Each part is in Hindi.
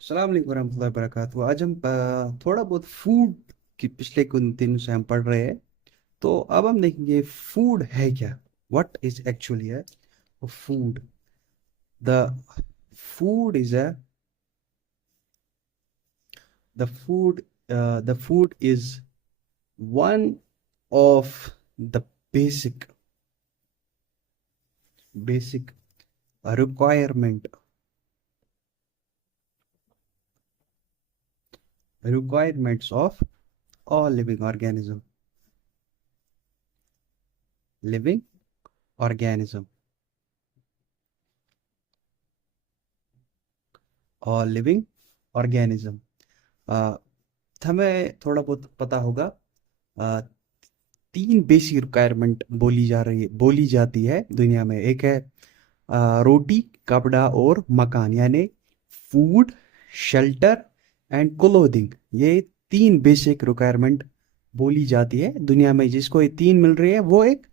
अस्सलाम वालेकुम warahmatullahi wabarakatuh। आज हम थोड़ा बहुत फूड की पिछले कुछ दिन से हम पढ़ रहे हैं। तो अब हम देखेंगे फूड है क्या, व्हाट इज एक्चुअली है food. The food is a the food is one of the basic basic requirement requirements of all living organism और लिविंग ऑर्गेनिज्म। हमें थोड़ा बहुत पता होगा। अ, तीन बेसिक रिक्वायरमेंट बोली जाती है दुनिया में। एक है रोटी, कपड़ा और मकान, यानी फूड, शेल्टर एंड क्लोथिंग। ये तीन बेसिक रिक्वायरमेंट बोली जाती है दुनिया में। जिसको ये तीन मिल रही है वो एक,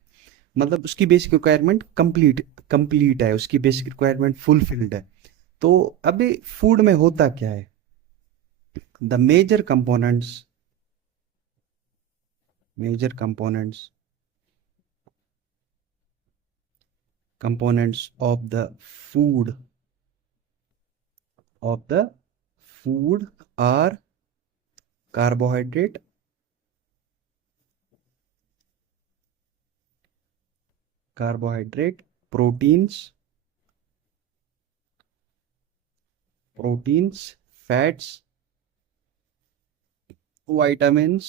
मतलब उसकी बेसिक रिक्वायरमेंट कंप्लीट है, उसकी बेसिक रिक्वायरमेंट फुलफिल्ड है। तो अभी फूड में होता क्या है? The major components of the food are carbohydrate, proteins, fats, vitamins,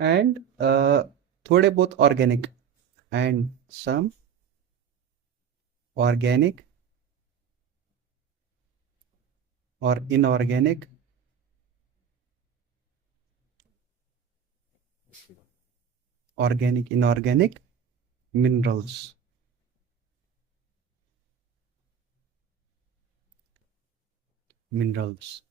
and थोड़े बहुत some organic or inorganic minerals। Minerals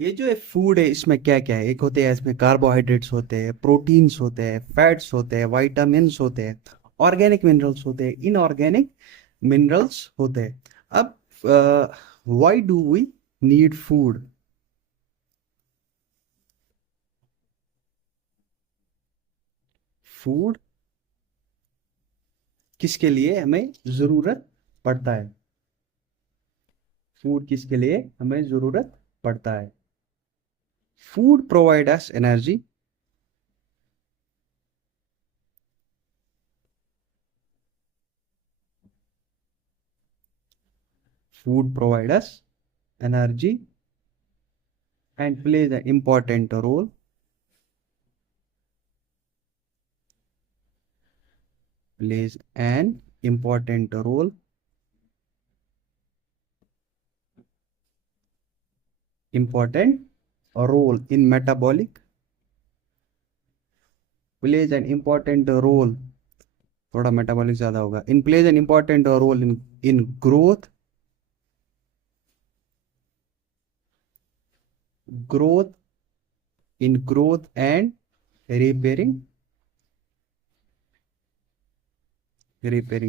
ये जो है फूड है, इसमें क्या क्या है? एक होते हैं, इसमें कार्बोहाइड्रेट्स होते हैं, प्रोटीन्स होते हैं, फैट्स होते हैं, विटामिन्स होते हैं, ऑर्गेनिक मिनरल्स होते हैं, इनऑर्गेनिक मिनरल्स होते हैं। अब why do we need food? Food किसके लिए हमें जरूरत पड़ता है? फूड किसके लिए हमें जरूरत पड़ता है? Food provide us energy. Food provide us energy and plays an important role in metabolic plays an important role थोड़ा मेटाबॉलिक ज्यादा होगा। इन plays an important role in growth growth and repairing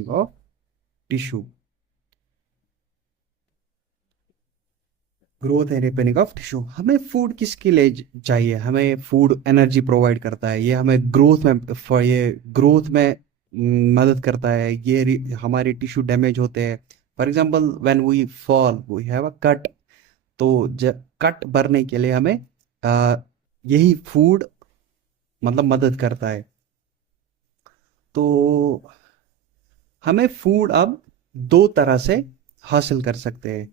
of tissue. Growth and repairing of tissue. हमें फूड किसके लिए चाहिए? हमें फूड एनर्जी प्रोवाइड करता है, ये हमें ग्रोथ में मदद करता है। हमारे टिश्यू डैमेज होते हैं। For example when we fall we have a cut. तो कट भरने के लिए हमें आ, यही फूड मतलब मदद करता है। तो हमें फूड अब दो तरह से हासिल कर सकते हैं।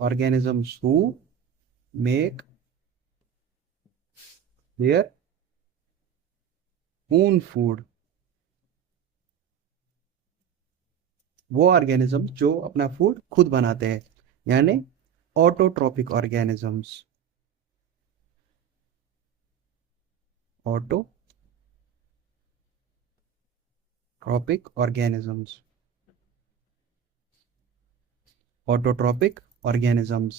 Organisms who make their own food. वो ऑर्गेनिज्म जो अपना फूड खुद बनाते हैं, यानी autotrophic organisms. Autotrophic organisms autotrophic organisms.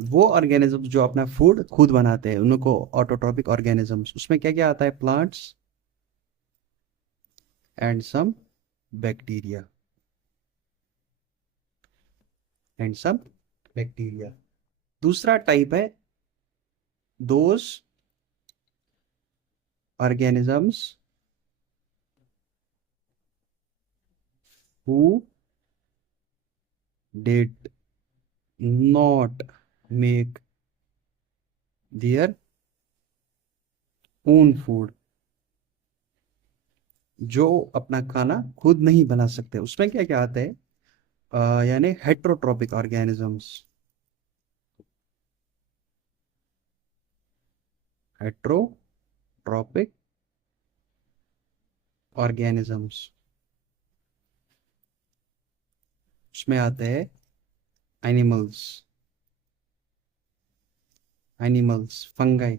वो ऑर्गेनिजम्स जो अपना फूड खुद बनाते हैं उनको ऑटोट्रॉपिक ऑर्गेनिजम्स। उसमें क्या क्या आता है? Plants and some bacteria and some bacteria. दूसरा टाइप है those organisms who did not make their own food। जो अपना खाना खुद नहीं बना सकते। उसमें क्या क्या आता है? यानी हेट्रोट्रॉपिक ऑर्गेनिजम्स। हेट्रोट्रॉपिक ऑर्गेनिजम्स, उसमें आते हैं एनिमल्स, फंगाई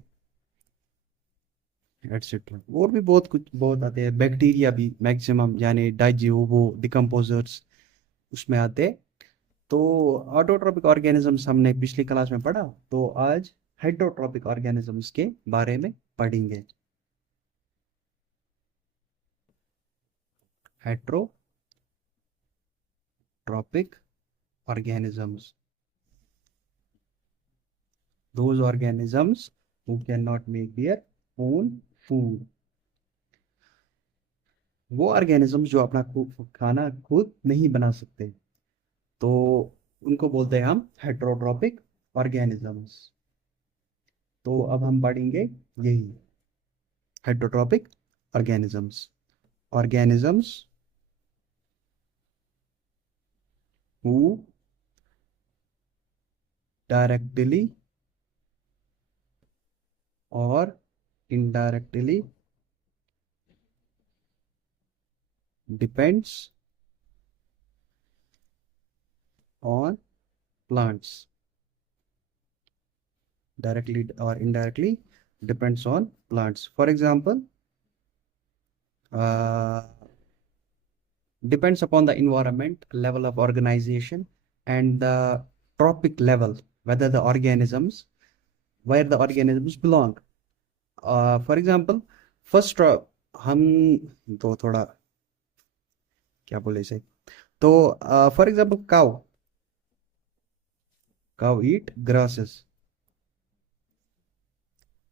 एटसेट्रा। और भी बहुत कुछ बहुत आते हैं। बैक्टीरिया भी मैक्सिमम, यानी डाइजियो वो डिकम्पोजर्स उसमें आते हैं। तो ऑटोट्रॉपिक ऑर्गेनिजम्स हमने पिछली क्लास में पढ़ा, तो आज हेट्रोट्रॉपिक ऑर्गेनिजम्स के बारे में पढ़ेंगे। Heterotrophic organisms, those organisms who cannot make their own food। वो ऑर्गेनिजम्स जो अपना खाना खुद नहीं बना सकते, तो उनको बोलते हैं हम हेट्रोट्रॉपिक ऑर्गेनिजम्स। तो अब हम पढ़ेंगे यही heterotrophic organisms. Organisms who directly और indirectly depends on plants, directly or indirectly depends on plants. For example, uh, depends upon the environment, level of organization, and the trophic level, whether the organisms, where the organisms belong। For example, first हम तो थोड़ा क्या बोले इसे, तो for example cow eat grasses,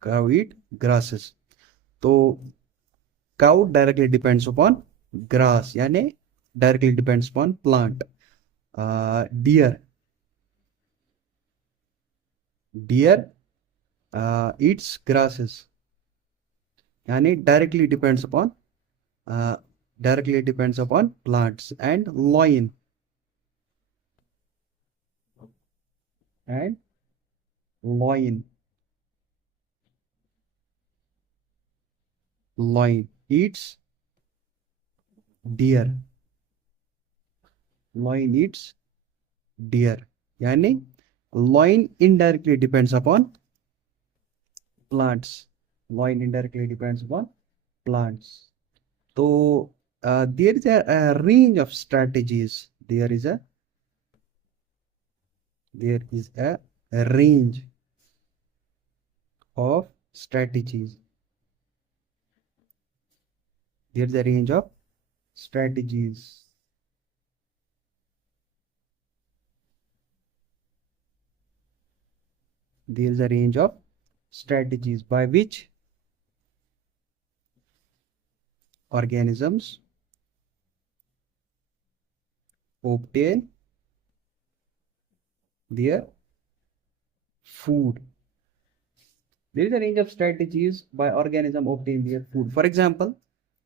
cow eat grasses. तो cow directly depends upon grass, यानी directly depends upon plant। deer deer eats grasses, यानी uh, directly depends upon plants। and and lion lion eats deer, lion eats deer, यानी lion indirectly depends upon plants, lion indirectly depends upon plants। So there is a range of strategies. There is a range of strategies. There is a range of strategies. There is a range of strategies by which organisms obtain their food। There is a range of strategies by organism obtain their food। For example,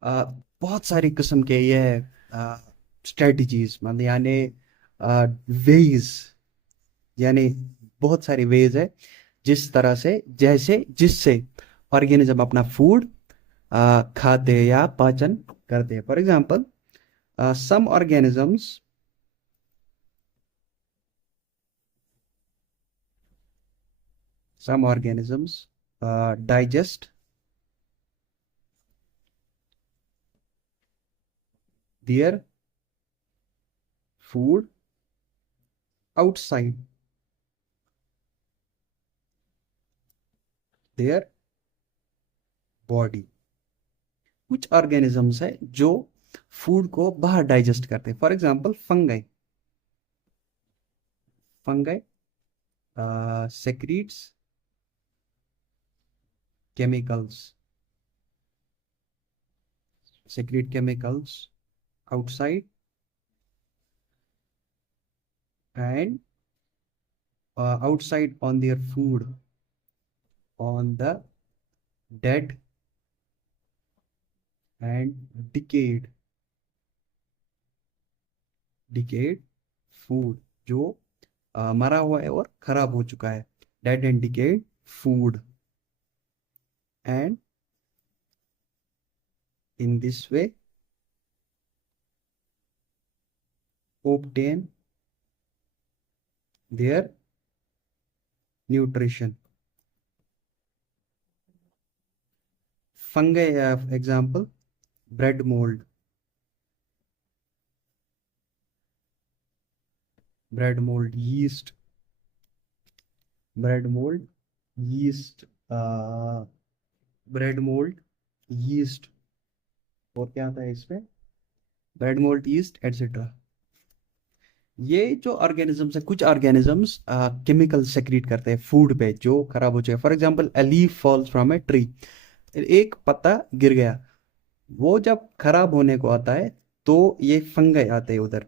बहुत सारी किस्म के ये स्ट्रेटजीज, मतलब यानी वेज, यानी बहुत सारी वेज है जिस तरह से, जैसे जिससे ऑर्गेनिज्म अपना फूड खाते हैं या पाचन करते हैं। For example, some organisms digest their food outside their body. कुछ ऑर्गेनिजम्स है जो फूड को बाहर डाइजेस्ट करते हैं, for example fungi. Fungi secretes chemicals, secrete chemicals outside and outside on their food, on the dead and decayed food, जो मरा हुआ है और खराब हो चुका है, dead and decayed food, and in this way obtain their nutrition. Fungi, example, bread mold, yeast, bread mold, yeast, bread mould, yeast, और क्या आता है इसमें, ब्रेड मोल्ड, यीस्ट एटसेट्रा। ये जो ऑर्गेनिजम्स है, कुछ ऑर्गेनिजम्स केमिकल सेक्रेट करते हैं फूड पे जो खराब हो जाए। For example a leaf falls from a tree, एक पत्ता गिर गया, वो जब खराब होने को आता है तो ये फंगई आते हैं उधर,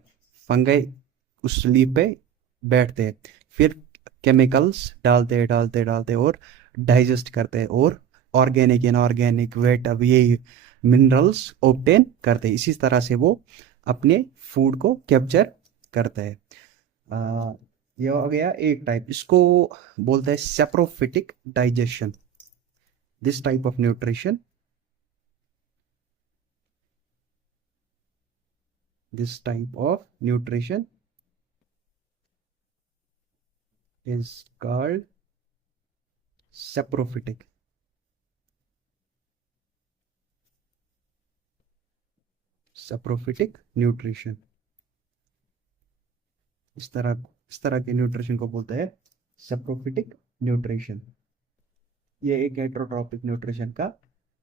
फंगई उस लीफ पे बैठते हैं, फिर केमिकल्स डालते और डाइजेस्ट करते हैं और ऑर्गेनिक इनऑर्गेनिक वेट, अब ये मिनरल्स ऑब्टेन करते हैं। इसी तरह से वो अपने फूड को कैप्चर करते हैं। ये हो गया एक टाइप, इसको बोलते हैं saprophytic digestion. This type of nutrition, this type of nutrition is called saprophytic. Saprophytic nutrition, इस तरह के न्यूट्रिशन को बोलते हैं सेप्रोफिटिक न्यूट्रिशन। ये एक हेटेरोट्रॉपिक न्यूट्रिशन का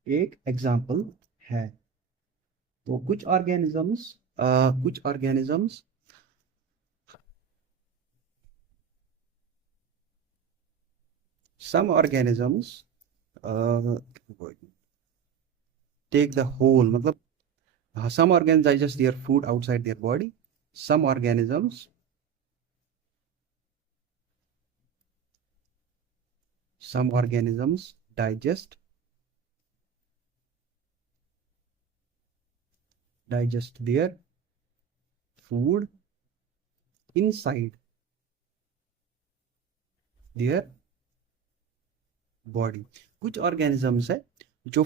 एक एग्जांपल है। तो कुछ organisms some organisms take the whole, मतलब some organs digest their food outside their body, some organisms digest their food inside their body. कुछ ऑर्गेनिजम्स है जो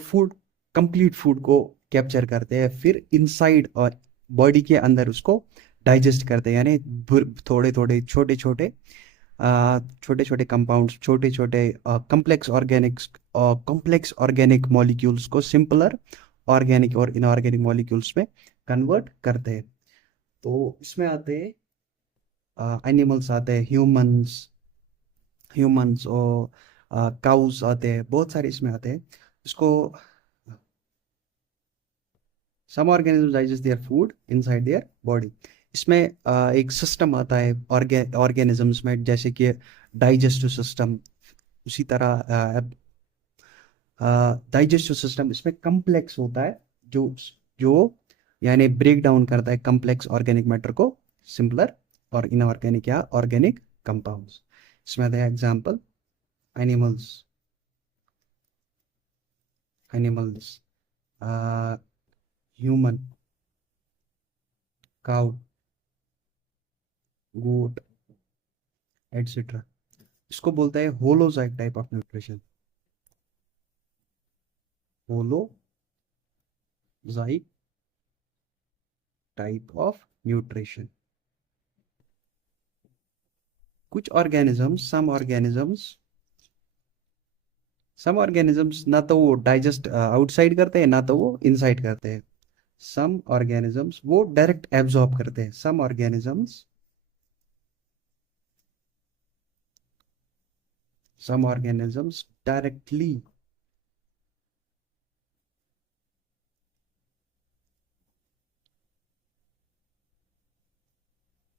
कंप्लीट फूड को कैप्चर करते हैं, फिर इनसाइड और बॉडी के अंदर उसको डाइजेस्ट करते हैं, यानी थोड़े थोड़े छोटे छोटे कंपाउंड्स, छोटे छोटे कॉम्प्लेक्स ऑर्गेनिक मॉलिक्यूल्स को सिंपलर ऑर्गेनिक और इनऑर्गेनिक मॉलिक्यूल्स में कन्वर्ट करते हैं। तो इसमें आते हैं एनिमल्स, आते हैं ह्यूमंस और काउस आते हैं, बहुत सारे इसमें आते हैं। इसको some organism digest their food inside their body. इसमें एक सिस्टम आता है ऑर्गेनिजम्स में, जैसे कि डाइजेस्टिव सिस्टम, उसी तरह डाइजेस्टिव सिस्टम इसमें कम्प्लेक्स होता है, जो जो यानी ब्रेक डाउन करता है कम्प्लेक्स ऑर्गेनिक मैटर को सिंपलर और इनऑर्गेनिक या ऑर्गेनिक कंपाउंड्स। इसमें आता है example animals, human, cow, goat, etc. इसको बोलता है holozoic type of nutrition. Holozoic type of nutrition. कुछ ऑर्गेनिजम्स, सम ऑर्गेनिजम्स ना तो वो डाइजेस्ट आउटसाइड करते हैं, ना तो वो इनसाइड करते हैं। सम ऑर्गेनिजम्स वो डायरेक्ट एब्जॉर्ब करते हैं। Some organisms directly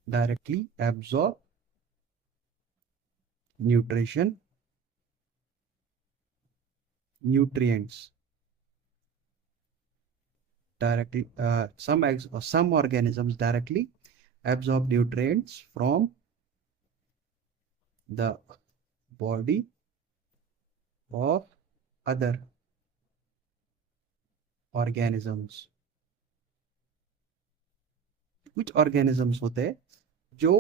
directly absorb nutrition nutrients directly some organisms directly absorb nutrients from the body of other organisms. कुछ organisms होते हैं जो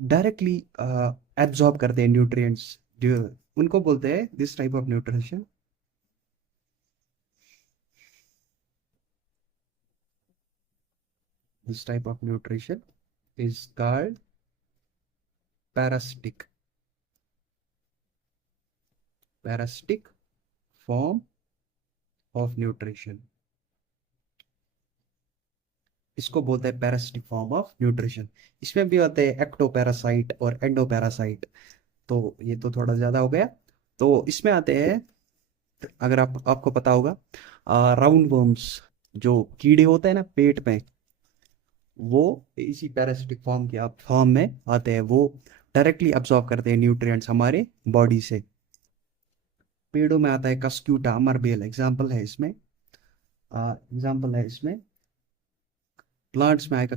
डायरेक्टली एब्जॉर्ब करते हैं न्यूट्रिएंट्स, जो उनको बोलते हैं this type of nutrition this type of nutrition is called parasitic form of nutrition. इसको बोलते हैं पैरासिटिक फॉर्म ऑफ न्यूट्रिशन. इसमें भी होते हैं एक्टोपैरासाइट और एंडोपैरासाइट, तो ये तो थोड़ा ज्यादा हो गया. तो इसमें आते हैं, अगर आपको पता होगा, राउंड वर्म्स, जो कीड़े होते हैं ना पेट में, वो इसी पैरासिटिक फॉर्म में आते हैं. वो डायरेक्टली अब्सॉर्ब करते हैं न्यूट्रिएंट्स हमारे बॉडी से. पेड़ों में आता है कस्क्यूटा, अमरबेल एग्जाम्पल है इसमें. प्लांट्स में आएगा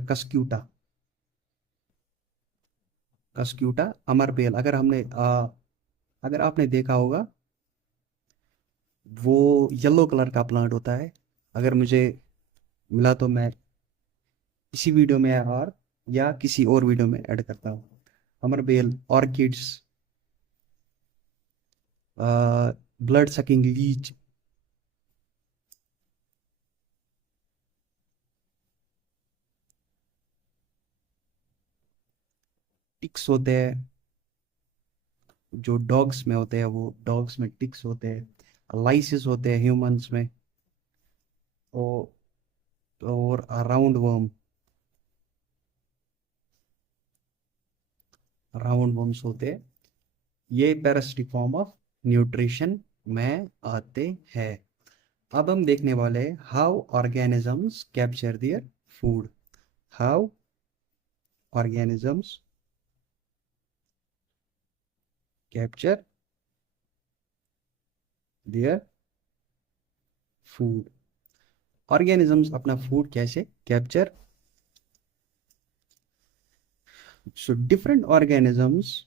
कस्क्यूटा अमरबेल. अगर आपने देखा होगा, वो येलो कलर का प्लांट होता है. अगर मुझे मिला तो मैं इसी वीडियो में और या किसी और वीडियो में ऐड करता हूँ. अमरबेल, orchids, blood sucking leech, ticks होते हैं जो डॉग्स में होते हैं, वो डॉग्स में टिक्स होते हैं. लाइसिस होते हैं ह्यूमंस में. और राउंड वर्म्स होते हैं. ये पैरासिटिक फॉर्म ऑफ न्यूट्रिशन में आते हैं. अब हम देखने वाले हैं how organisms capture their food. How organisms capture their food. Organisms अपना फूड कैसे capture. So different organisms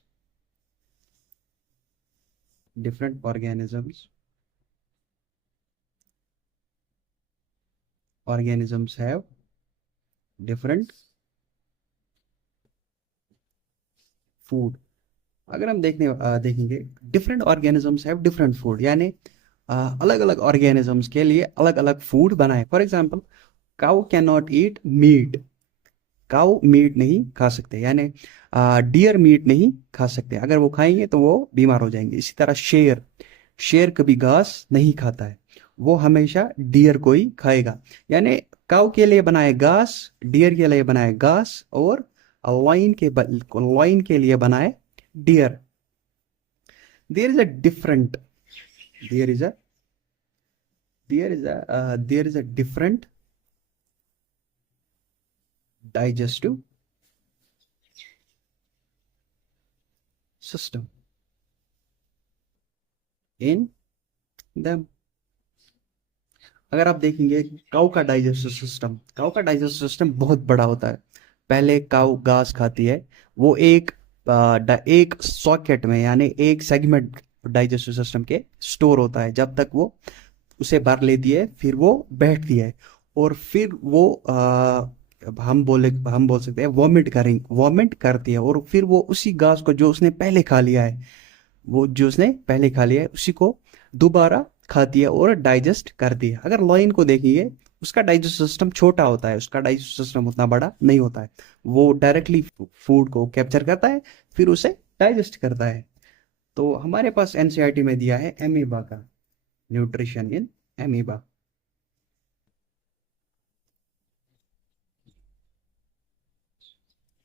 have different food. अगर हम देखेंगे different organisms have different food, यानी अलग अलग ऑर्गेनिजम्स के लिए अलग अलग फूड बनाए. For example, cow can not eat meat. Cow meat नहीं खा सकते, यानी डियर मीट नहीं खा सकते. अगर वो खाएंगे तो वो बीमार हो जाएंगे. इसी तरह शेर कभी घास नहीं खाता है, वो हमेशा डियर को ही खाएगा. यानी काउ के लिए बनाए घास, डियर के लिए बनाए घास, और लाइन के लिए बनाए dear. there is a different there is a there is a different digestive system in them. अगर आप देखेंगे काऊ का डाइजेस्टिव सिस्टम बहुत बड़ा होता है. पहले काऊ घास खाती है, वो एक सॉकेट में, यानी एक सेगमेंट डाइजेस्टिव सिस्टम के स्टोर होता है. जब तक वो उसे भर लेती है, फिर वो बैठती है, और फिर वो हम बोल सकते हैं वॉमिट करती है. और फिर वो उसी घास को जो उसने पहले खा लिया है, उसी को दोबारा खाती है और डाइजेस्ट करती है. अगर लॉइन को देखिए, उसका डाइजेस्टिव सिस्टम छोटा होता है, उसका डाइजेस्टिव सिस्टम उतना बड़ा नहीं होता है. वो डायरेक्टली फूड को कैप्चर करता है, फिर उसे डाइजेस्ट करता है. तो हमारे पास एनसीईआरटी में दिया है एमीबा का nutrition in amoeba.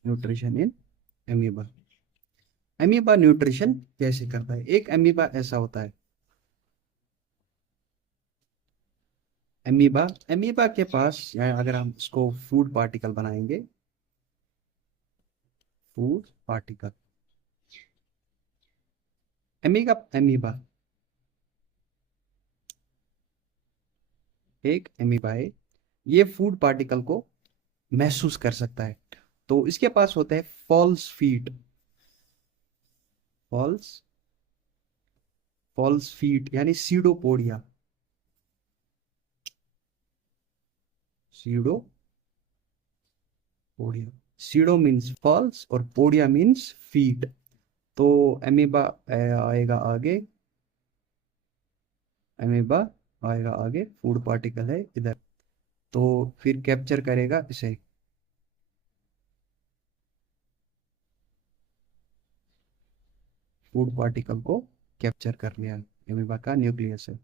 Nutrition in amoeba. Amoeba nutrition कैसे करता है. एक एमीबा ऐसा होता है, एमीबा, एमीबा के पास अगर हम इसको फूड पार्टिकल बनाएंगे, फूड पार्टिकल, एमीगा, एमीबा एक एमीबा है, ये फूड पार्टिकल को महसूस कर सकता है। तो इसके पास होता है false feet, false false feet यानी pseudopodia, pseudopodia, pseudo means false और पोडिया मीन्स फीट। तो एमीबा आएगा आगे, एमीबा आएगा आगे, फूड पार्टिकल है इधर, तो फिर कैप्चर करेगा इसे, फूड पार्टिकल को कैप्चर कर लिया एमीबा का न्यूक्लियस है।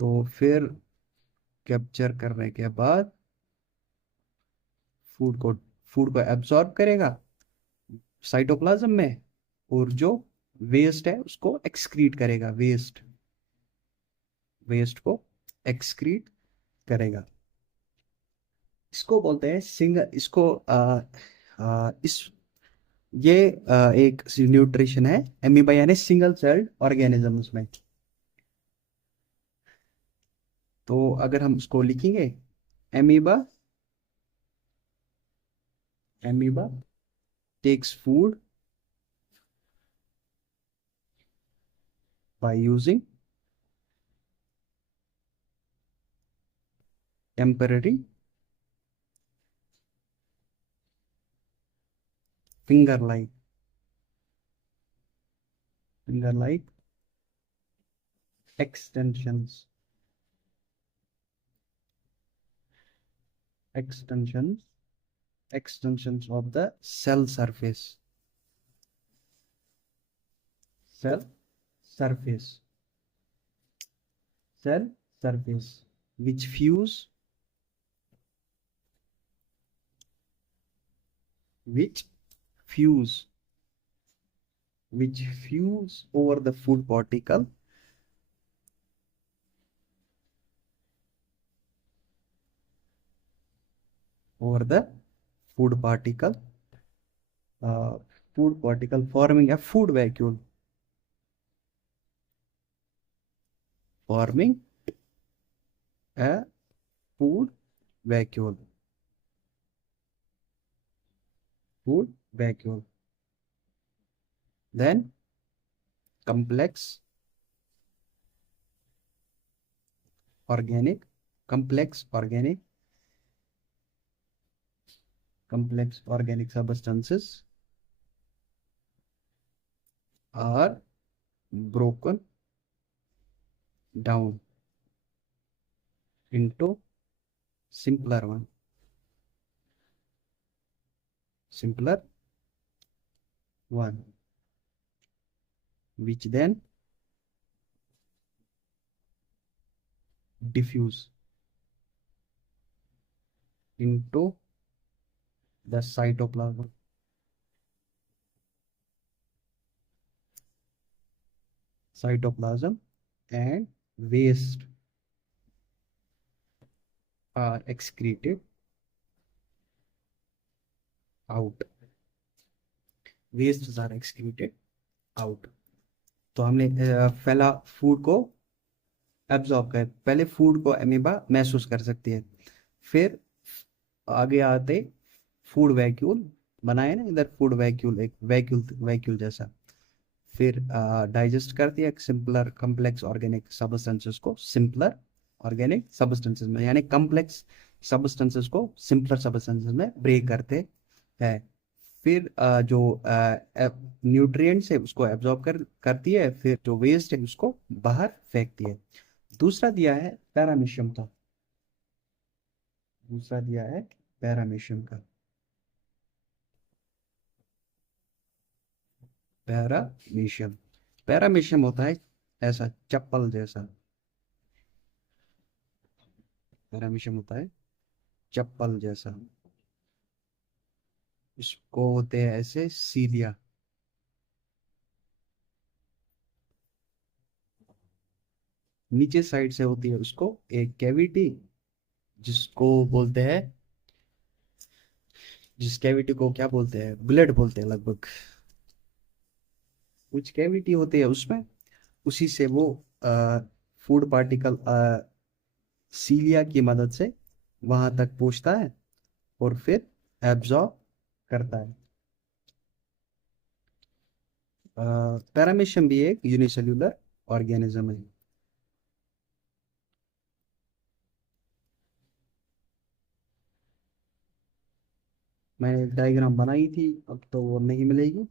तो फिर कैप्चर करने के बाद फूड को फूड को एब्जॉर्ब करेगा साइटोप्लाज्म में, और जो वेस्ट है उसको एक्सक्रीट करेगा, वेस्ट वेस्ट को एक्सक्रीट करेगा। इसको बोलते हैं सिंगल, इसको इस ये एक न्यूट्रिशन है एमीबा यानी सिंगल सेल्ड ऑर्गेनिजम्स में। तो अगर हम उसको लिखेंगे, amoeba, amoeba takes food by using temporary finger like, finger like extensions, extensions, extensions of the cell surface, cell surface, cell surface, which fuse, which fuse, which fuse over the food particle, over the food particle, uh, food particle forming a food vacuole, forming a food vacuole, food vacuole. Then complex organic, complex organic, complex organic substances are broken down into simpler one, simpler one, which then diffuse into the cytoplasm, cytoplasm, and waste are excreted out, wastes are excreted out। तो हमने पहला फूड को एब्जॉर्ब कर, पहले फूड को एमीबा महसूस कर सकती है, फिर आगे आते फूड वैक्यूल बनाए ना इधर, फूड वैक्यूल एक वैक्यूल, वैक्यूल जैसा, फिर डाइजेस्ट करती है सिंपलर कॉम्प्लेक्स ऑर्गेनिक सब्सटेंसेस को सिंपलर ऑर्गेनिक सब्सटेंसेस में, यानी कॉम्प्लेक्स सब्सटेंसेस को सिंपलर सब्सटेंसेस में ब्रेक करते हैं। फिर जो न्यूट्रिएंट्स है उसको एब्जॉर्ब करती है, फिर जो वेस्ट है उसको बाहर फेंकती है। दूसरा दिया है पैरामीशियम का, दूसरा दिया है पैरामीशियम का, पैरामीशियम, पैरामीशियम होता है ऐसा चप्पल जैसा, पैरामीशियम होता है चप्पल जैसा, इसको होते हैं ऐसे सीलिया, नीचे साइड से होती है उसको एक कैविटी, जिसको बोलते हैं, जिस कैविटी को क्या बोलते हैं, ब्लड बोलते हैं लगभग। कुछ कैविटी होती है उसमें, उसी से वो फूड पार्टिकल सीलिया की मदद से वहां तक पहुंचता है और फिर एब्जॉर्ब करता है। पैरामीशियम भी एक यूनिसेल्यूलर ऑर्गेनिज्म है। मैंने एक डायग्राम बनाई थी, अब तो वो नहीं मिलेगी।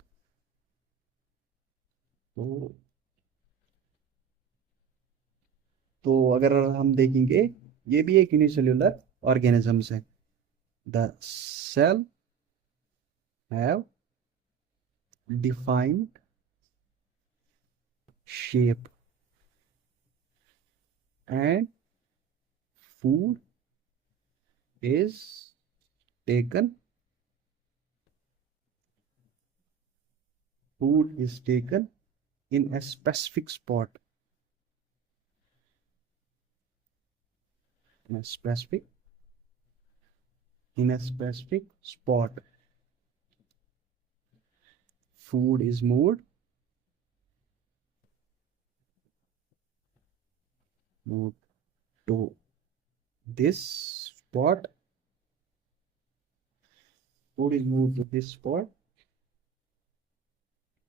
तो अगर हम देखेंगे, ये भी एक यूनिसेल्यूलर ऑर्गेनिजम्स है। The cell have defined shape and food is taken in a specific spot, in a specific spot. Food is moved to this spot. Food is moved to this spot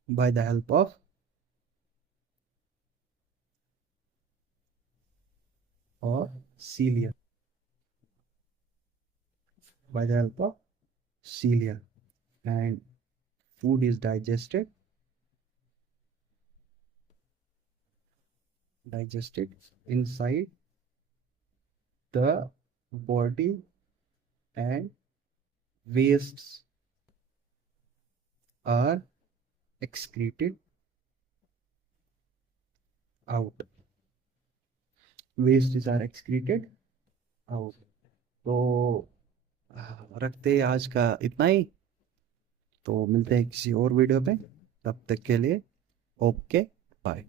by the help of or cilia. By the help of cilia, and food is digested inside the body, and wastes are excreted out. Wastes are excreted out. तो रखते हैं आज का इतना ही। तो मिलते हैं किसी और वीडियो पे, तब तक के लिए ओके बाय।